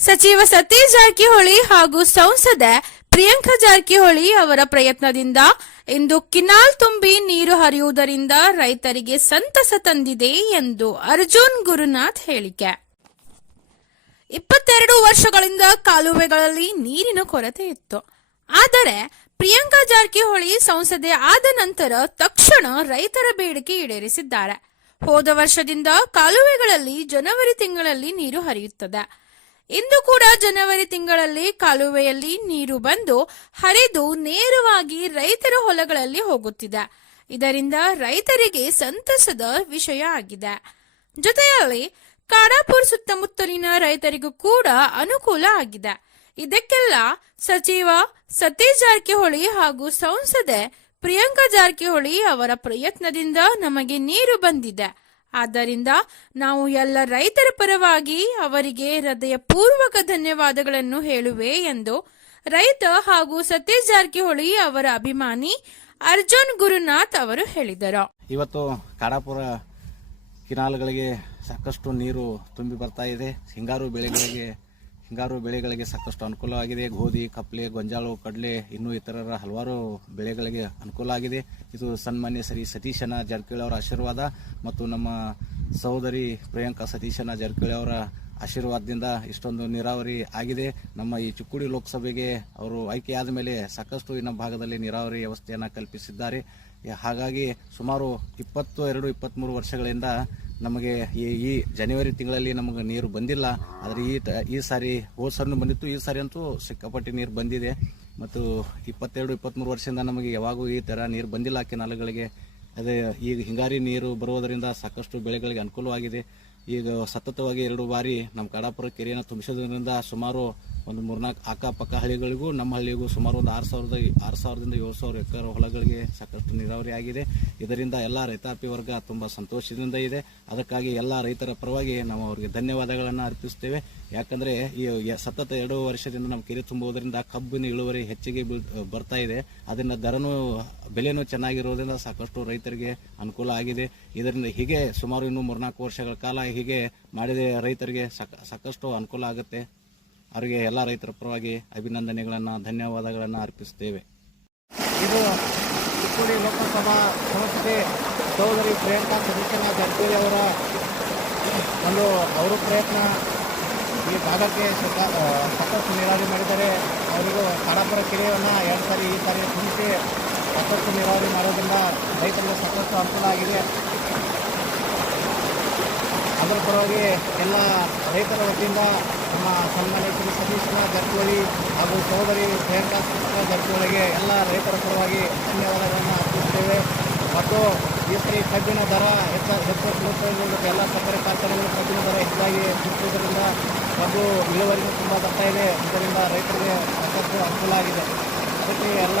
ಸಚಿವ ಸತೀಶ್ ಜಾರಕಿಹೊಳಿ ಹಾಗೂ ಸಂಸದ ಪ್ರಿಯಾಂಕಾ ಜಾರಕಿಹೊಳಿ ಅವರ ಪ್ರಯತ್ನದಿಂದ ಇಂದು ಕಿನಾಲ್ ತುಂಬಿ ನೀರು ಹರಿಯುವುದರಿಂದ ರೈತರಿಗೆ ಸಂತಸ ತಂದಿದೆ ಎಂದು ಅರ್ಜುನ್ ಗುರುನಾಥ್ ಹೇಳಿಕೆ. ಇಪ್ಪತ್ತೆರಡು ವರ್ಷಗಳಿಂದ ಕಾಲುವೆಗಳಲ್ಲಿ ನೀರಿನ ಕೊರತೆ ಇತ್ತು. ಆದರೆ ಪ್ರಿಯಾಂಕಾ ಜಾರಕಿಹೊಳಿ ಸಂಸದೆ ಆದ ನಂತರ ತಕ್ಷಣ ರೈತರ ಬೇಡಿಕೆ ಈಡೇರಿಸಿದ್ದಾರೆ. ಹೋದ ವರ್ಷದಿಂದ ಕಾಲುವೆಗಳಲ್ಲಿ ಜನವರಿ ತಿಂಗಳಲ್ಲಿ ನೀರು ಹರಿಯುತ್ತದೆ. ಇಂದು ಕೂಡ ಜನವರಿ ತಿಂಗಳಲ್ಲಿ ಕಾಲುವೆಯಲ್ಲಿ ನೀರು ಬಂದು ಹರಿದು ನೇರವಾಗಿ ರೈತರ ಹೊಲಗಳಲ್ಲಿ ಹೋಗುತ್ತಿದೆ. ಇದರಿಂದ ರೈತರಿಗೆ ಸಂತಸದ ವಿಷಯ ಆಗಿದೆ. ಜೊತೆಯಲ್ಲಿ ಕಾಡಾಪುರ್ ಸುತ್ತಮುತ್ತಲಿನ ರೈತರಿಗೂ ಕೂಡ ಅನುಕೂಲ ಆಗಿದೆ. ಇದಕ್ಕೆಲ್ಲ ಸಚಿವ ಸತೀಶ್ ಜಾರಕಿಹೊಳಿ ಹಾಗೂ ಸಂಸದೆ ಪ್ರಿಯಾಂಕಾ ಜಾರಕಿಹೊಳಿ ಅವರ ಪ್ರಯತ್ನದಿಂದ ನಮಗೆ ನೀರು ಬಂದಿದೆ. ಆದ್ದರಿಂದ ನಾವು ಎಲ್ಲ ರೈತರ ಪರವಾಗಿ ಅವರಿಗೆ ಹೃದಯಪೂರ್ವಕ ಧನ್ಯವಾದಗಳನ್ನು ಹೇಳುವೆ ಎಂದು ರೈತ ಹಾಗೂ ಸತೀಶ್ ಜಾರಕಿಹೊಳಿ ಅವರ ಅಭಿಮಾನಿ ಅರ್ಜುನ್ ಗುರುನಾಥ್ ಅವರು ಹೇಳಿದರು. ಇವತ್ತು ಕಾಡಾಪುರ ಕಿನಾಲ್ಗಳಿಗೆ ಸಾಕಷ್ಟು ನೀರು ತುಂಬಿ ಬರ್ತಾ ಇದೆ. ಹಿಂಗಾರು ಬೆಳೆಗಳಿಗೆ ಹಿಂಗಾರು ಬೆಳೆಗಳಿಗೆ ಸಾಕಷ್ಟು ಅನುಕೂಲವಾಗಿದೆ ಗೋಧಿ, ಕಪ್ಲೆ, ಗೊಂಜಾಳು, ಕಡಲೆ ಇನ್ನೂ ಇತರರ ಹಲವಾರು ಬೆಳೆಗಳಿಗೆ ಅನುಕೂಲ ಆಗಿದೆ. ಇದು ಸನ್ಮಾನ್ಯ ಸರಿ ಸತೀಶನ ಜಾರಕಿಹೊಳಿ ಅವರ ಆಶೀರ್ವಾದ ಮತ್ತು ನಮ್ಮ ಸಹೋದರಿ ಪ್ರಿಯಾಂಕಾ ಸತೀಶನ ಜಾರಕಿಹೊಳಿ ಅವರ ಆಶೀರ್ವಾದದಿಂದ ಇಷ್ಟೊಂದು ನೀರಾವರಿ ಆಗಿದೆ. ನಮ್ಮ ಈ ಚಿಕ್ಕುಡಿ ಲೋಕಸಭೆಗೆ ಅವರು ಆಯ್ಕೆಯಾದ ಮೇಲೆ ಸಾಕಷ್ಟು ಇನ್ನ ಭಾಗದಲ್ಲಿ ನೀರಾವರಿ ವ್ಯವಸ್ಥೆಯನ್ನು ಕಲ್ಪಿಸಿದ್ದಾರೆ. ಹಾಗಾಗಿ ಸುಮಾರು ಇಪ್ಪತ್ತು, ಎರಡು ಇಪ್ಪತ್ತ್ಮೂರು ವರ್ಷಗಳಿಂದ ನಮಗೆ ಈ ಈ ಜನವರಿ ತಿಂಗಳಲ್ಲಿ ನಮಗೆ ನೀರು ಬಂದಿಲ್ಲ. ಆದರೆ ಈ ಈ ಸಾರಿ ಹೋದ ಸಾರಿನೂ ಬಂದಿತ್ತು. ಈ ಸಾರಿ ಅಂತೂ ಸಿಕ್ಕಾಪಟ್ಟೆ ನೀರು ಬಂದಿದೆ. ಮತ್ತು ಇಪ್ಪತ್ತೆರಡು ಇಪ್ಪತ್ತ್ಮೂರು ವರ್ಷದಿಂದ ನಮಗೆ ಯಾವಾಗೂ ಈ ಥರ ನೀರು ಬಂದಿಲ್ಲ ಕೆನಾಲುಗಳಿಗೆ ಅದೇ ಈಗ ಹಿಂಗಾರಿ ನೀರು ಬರುವುದರಿಂದ ಸಾಕಷ್ಟು ಬೆಳೆಗಳಿಗೆ ಅನುಕೂಲವಾಗಿದೆ. ಈಗ ಸತತವಾಗಿ ಎರಡು ಬಾರಿ ನಮ್ಮ ಕಡಾಪುರ ಕೆರೆಯನ್ನು ತುಂಬಿಸೋದ್ರಿಂದ ಸುಮಾರು ಒಂದು ಮೂರ್ನಾಲ್ಕು ಅಕ್ಕಪಕ್ಕ ಹಳ್ಳಿಗಳಿಗೂ, ನಮ್ಮ ಹಳ್ಳಿಗೂ ಸುಮಾರು ಒಂದು ಆರು ಸಾವಿರದ ಆರು ಸಾವಿರದಿಂದ ಏಳು ಸಾವಿರ ಎಕರೆ ಹೊಲಗಳಿಗೆ ಸಾಕಷ್ಟು ನೀರಾವರಿ ಆಗಿದೆ. ಇದರಿಂದ ಎಲ್ಲ ರೈತಾಪಿ ವರ್ಗ ತುಂಬ ಸಂತೋಷದಿಂದ ಇದೆ. ಅದಕ್ಕಾಗಿ ಎಲ್ಲ ರೈತರ ಪರವಾಗಿ ನಾವು ಅವರಿಗೆ ಧನ್ಯವಾದಗಳನ್ನು ಅರ್ಪಿಸ್ತೇವೆ. ಯಾಕಂದರೆ ಈ ಸತತ ಎರಡು ವರ್ಷದಿಂದ ನಮ್ಮ ಕೆರೆ ತುಂಬುವುದರಿಂದ ಕಬ್ಬಿನ ಇಳುವರಿ ಹೆಚ್ಚಿಗೆ ಬರ್ತಾ ಇದೆ. ಅದರಿಂದ ದರನೂ, ಬೆಲೆನೂ ಚೆನ್ನಾಗಿರೋದ್ರಿಂದ ಸಾಕಷ್ಟು ರೈತರಿಗೆ ಅನುಕೂಲ ಆಗಿದೆ. ಇದರಿಂದ ಹೀಗೆ ಸುಮಾರು ಇನ್ನು ಮೂರ್ನಾಲ್ಕು ವರ್ಷಗಳ ಕಾಲ ಹೀಗೆ ಮಾಡಿದ ರೈತರಿಗೆ ಸಾಕ ಸಾಕಷ್ಟು ಅನುಕೂಲ ಆಗುತ್ತೆ. ಅವರಿಗೆ ಎಲ್ಲ ರೈತರ ಪರವಾಗಿ ಅಭಿನಂದನೆಗಳನ್ನು, ಧನ್ಯವಾದಗಳನ್ನು ಅರ್ಪಿಸುತ್ತೇವೆ. ಇದು ಚಿಕ್ಕೋಡಿ ಲೋಕಸಭಾ ಸಂಸ್ಥೆ ಸಹೋದರಿ ಪ್ರಿಯಾಂಕಾ ಸದಸ್ಯನ ಜಾರಕಿಹೊಳಿ ಅವರ ಒಂದು ಅವರು ಪ್ರಯತ್ನ ಈ ಭಾಗಕ್ಕೆ ಸಾಕಷ್ಟು ನೀರಾವರಿ ಮಾಡಿದ್ದಾರೆ. ಅವರಿಗೂ ಕಾಡಾಪುರ ಕೆರೆಯನ್ನು ಎರಡು ಸಾರಿ, ಈ ಸಾರಿ ತುಂಬಿಸಿ ಸಾಕಷ್ಟು ನೀರಾವರಿ ಮಾಡೋದ್ರಿಂದ ರೈತರಿಗೆ ಸಾಕಷ್ಟು ಅನುಕೂಲ ಆಗಿದೆ. ಅದರ ಪರವಾಗಿ ಎಲ್ಲ ರೈತರ ವತಿಯಿಂದ ನಮ್ಮ ಸನ್ಮಾನ್ಯ ಶ್ರೀ ಸತೀಶ್ನ ಜಾರಕಿಹೊಳಿ ಹಾಗೂ ಸಹೋದರಿ ಪ್ರಿಯಾಂಕಾ ಜಾರಕಿಹೊಳಿಗೆ ಎಲ್ಲ ರೈತರ ಪರವಾಗಿ ಧನ್ಯವಾದಗಳನ್ನು ಅರ್ಪಿಸುತ್ತೇವೆ. ಮತ್ತು ಈ ಸರಿ ಕಬ್ಬಿನ ದರ ಹೆಚ್ಚ, ಹೆಚ್ಚು ಎಲ್ಲ ಸಕ್ಕರೆ ಕಾರ್ಖಾನೆಗಳು ಕಬ್ಬಿನ ದರ ಹೆಚ್ಚಾಗಿ ಸಿಕ್ಕುವುದರಿಂದ ಕಬ್ಬು ಇಳುವರಿನೂ ತುಂಬ ಬರ್ತಾ ಇದೆ. ಇದರಿಂದ ರೈತರಿಗೆ ಸಾಕಷ್ಟು ಅನುಕೂಲ ಆಗಿದೆ. ಅದಕ್ಕೆ ಎಲ್ಲ